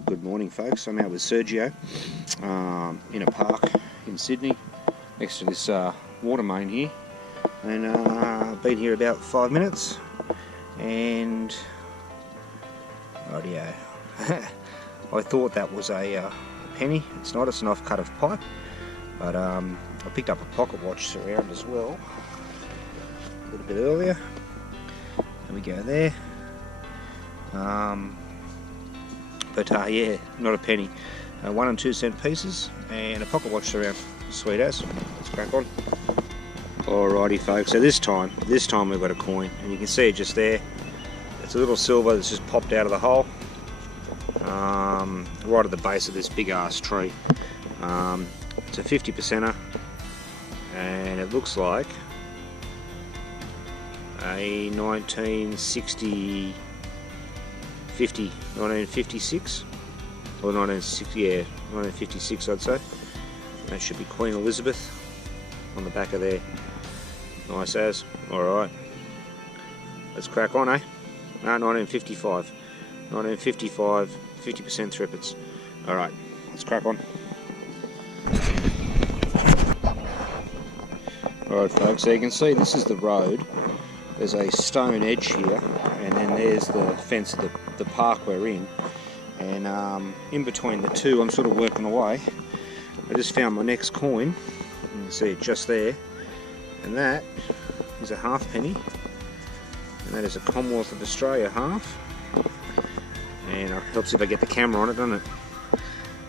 Alright, good morning folks. I'm out with Sergio in a park in Sydney next to this water main here, and I've been here about 5 minutes and audio. I thought that was a penny. It's not, it's an off cut of pipe, but I picked up a pocket watch surround as well a little bit earlier. There we go there. Yeah, not a penny. 1 and 2 cent pieces and a pocket watch surround. Sweet as. Let's crack on. Alrighty folks, so this time we've got a coin, and you can see it just there. It's a little silver that's just popped out of the hole, right at the base of this big ass tree. It's a 50 percenter, and it looks like a 1956 or 1956 I'd say. That should be Queen Elizabeth on the back of there. Nice as. Alright, let's crack on, eh? No, 1955. 1955, 50% threepence. Alright, let's crack on. Alright folks, so you can see this is the road. There's a stone edge here, and then there's the fence of the park we're in. And in between the two, I'm sort of working away. I just found my next coin. You can see it just there. And that is a halfpenny. And that is a Commonwealth of Australia half. And it helps if I get the camera on it, doesn't it?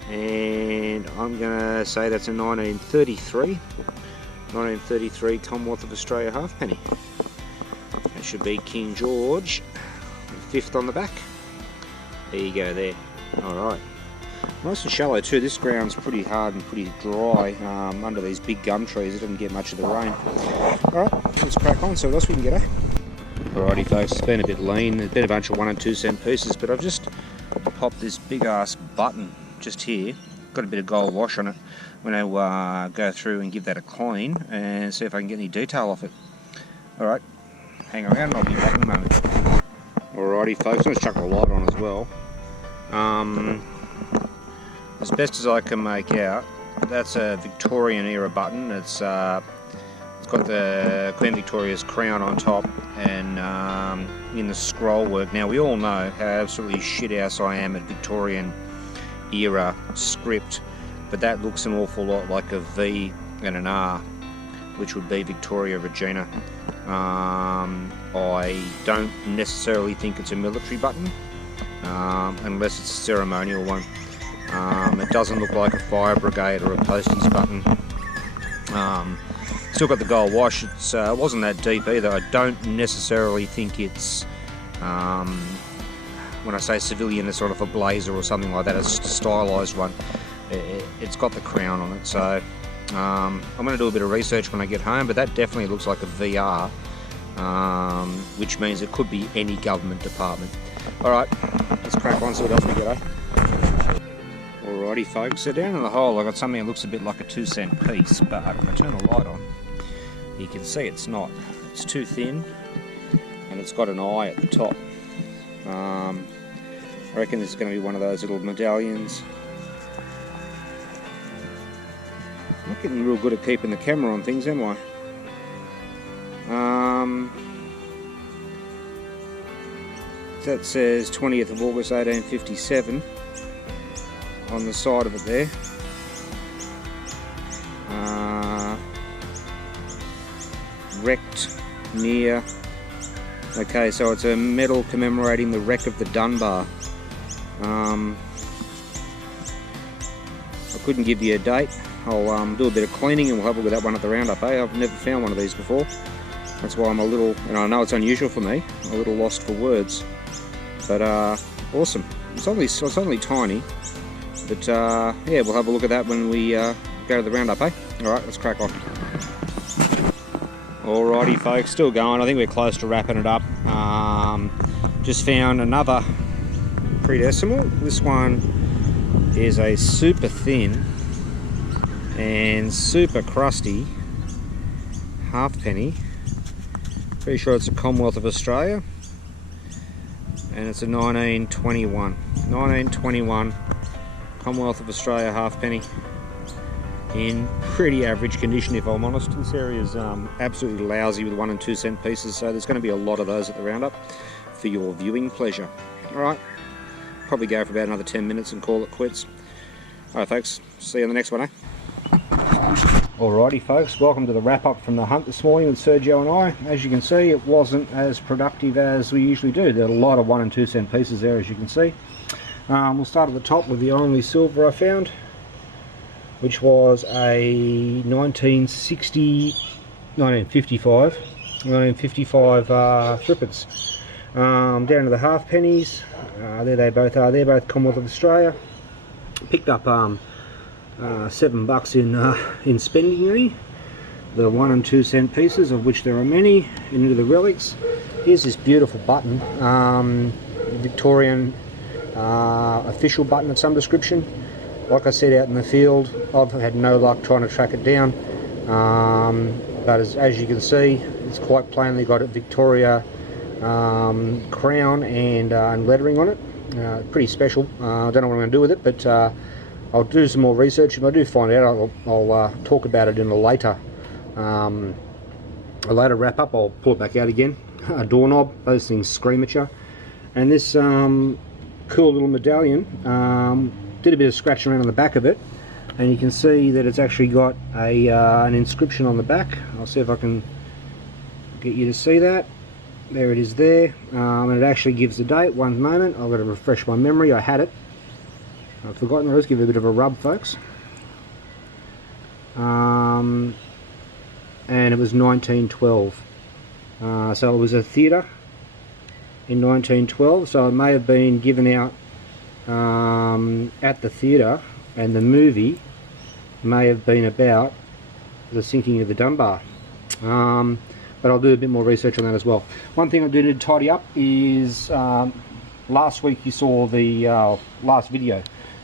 And I'm going to say that's a 1933 Commonwealth of Australia halfpenny. It should be King George V on the back. There you go there. Alright. Nice and shallow too. This ground's pretty hard and pretty dry under these big gum trees. It doesn't get much of the rain. Alright, let's crack on, see what else we can get, eh? Alrighty folks, it's been a bit lean. There's been a bunch of 1 and 2 cent pieces, but I've just popped this big ass button just here. Got a bit of gold wash on it. I'm going to go through and give that a clean and see if I can get any detail off it. Alright, hang around and I'll be back in a moment. Alrighty folks, let's chuck the light on as well. As best as I can make out, that's a Victorian era button. It's got the Queen Victoria's crown on top, and in the scroll work. Now we all know how absolutely shit ass I am at Victorian era script, but that looks an awful lot like a V and an R, which would be Victoria Regina. I don't necessarily think it's a military button, unless it's a ceremonial one. It doesn't look like a fire brigade or a posties button. Still got the gold wash. It wasn't that deep either. I don't necessarily think it's, when I say civilian, it's sort of a blazer or something like that. It's just a stylised one. It's got the crown on it, so I'm going to do a bit of research when I get home, but that definitely looks like a VR, which means it could be any government department. Alright, let's crack on, see what else we get, eh? Alrighty folks, so down in the hole I got something that looks a bit like a 2 cent piece, but if I turn the light on, you can see it's not. It's too thin, and it's got an eye at the top. I reckon this is going to be one of those little medallions. I'm not getting real good at keeping the camera on things, am I? That says 20th of August 1857 on the side of it there. Wrecked near. Okay, so it's a medal commemorating the wreck of the Dunbar. I couldn't give you a date. I'll do a bit of cleaning and we'll have a look at that one at the roundup, eh? I've never found one of these before. That's why I'm a little, and I know it's unusual for me, a little lost for words. But awesome. It's only tiny. But yeah, we'll have a look at that when we go to the roundup, eh? Alright, let's crack on. Alrighty folks, still going. I think we're close to wrapping it up. Just found another pre-decimal. This one is a super thin and super crusty halfpenny. Pretty sure it's a Commonwealth of Australia. and it's a 1921 Commonwealth of Australia halfpenny, in pretty average condition if I'm honest. This area is absolutely lousy with 1 and 2 cent pieces, so there's going to be a lot of those at the roundup for your viewing pleasure. Alright, probably go for about another 10 minutes and call it quits. Alright folks, see you on the next one, eh? Alrighty folks, welcome to the wrap up from the hunt this morning with Sergio and I. As you can see, it wasn't as productive as we usually do. There are a lot of 1 and 2 cent pieces there, as you can see. We'll start at the top with the only silver I found, which was a 1955 threepence. Down to the halfpennies, there they both are. They're both Commonwealth of Australia. Picked up $7 in spending. The 1 and 2 cent pieces, of which there are many, into the relics. Here's this beautiful button, Victorian official button of some description. Like I said, out in the field, I've had no luck trying to track it down, but as you can see, it's quite plainly got a Victoria crown and lettering on it. Pretty special. I don't know what I'm going to do with it, but I'll do some more research. If I do find out, I'll talk about it in a later wrap up. I'll pull it back out again. A doorknob, those things scream at you. And this cool little medallion, did a bit of scratching around on the back of it, and you can see that it's actually got an inscription on the back. I'll see if I can get you to see that. There it is there, and it actually gives the date. One moment, I've got to refresh my memory. I had it. I've forgotten. Let's give it a bit of a rub, folks. And it was 1912. So it was a theatre in 1912. So it may have been given out at the theatre, and the movie may have been about the sinking of the Dunbar. But I'll do a bit more research on that as well. One thing I do need to tidy up is last week you saw the last video.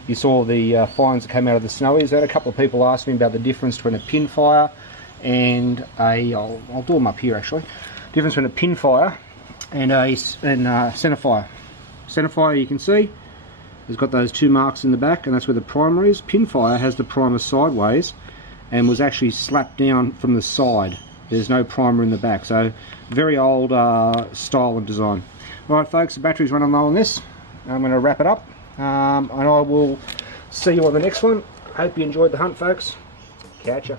You saw the finds that came out of the snowies. I had a couple of people ask me about the difference between a pin fire and a, I'll do them up here actually, difference between a pin fire and a centre fire. Centre fire, you can see, has got those 2 marks in the back, and that's where the primer is. Pin fire has the primer sideways and was actually slapped down from the side. There's no primer in the back, so very old style and design. Alright folks, the battery's running low on this. I'm going to wrap it up. And I will see you on the next one. Hope you enjoyed the hunt, folks. Catch ya.